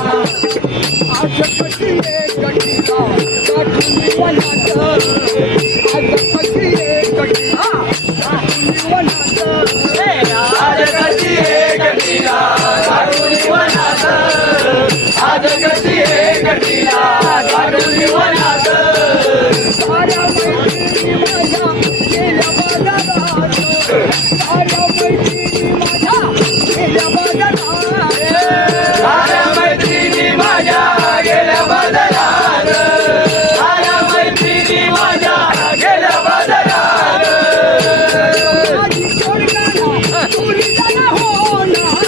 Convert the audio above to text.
आज कशी एक गटीला गाठून वनात आज कशी एक गटीला गाठून वनात आज कशी एक गटीला गाठून वनात आज कशी एक गटीला गाठून वनात साऱ्या मैत्रिणी माझ्या गेल्या बाजारात साऱ्या मैत्रिणी माझ्या गेल्या बाजारात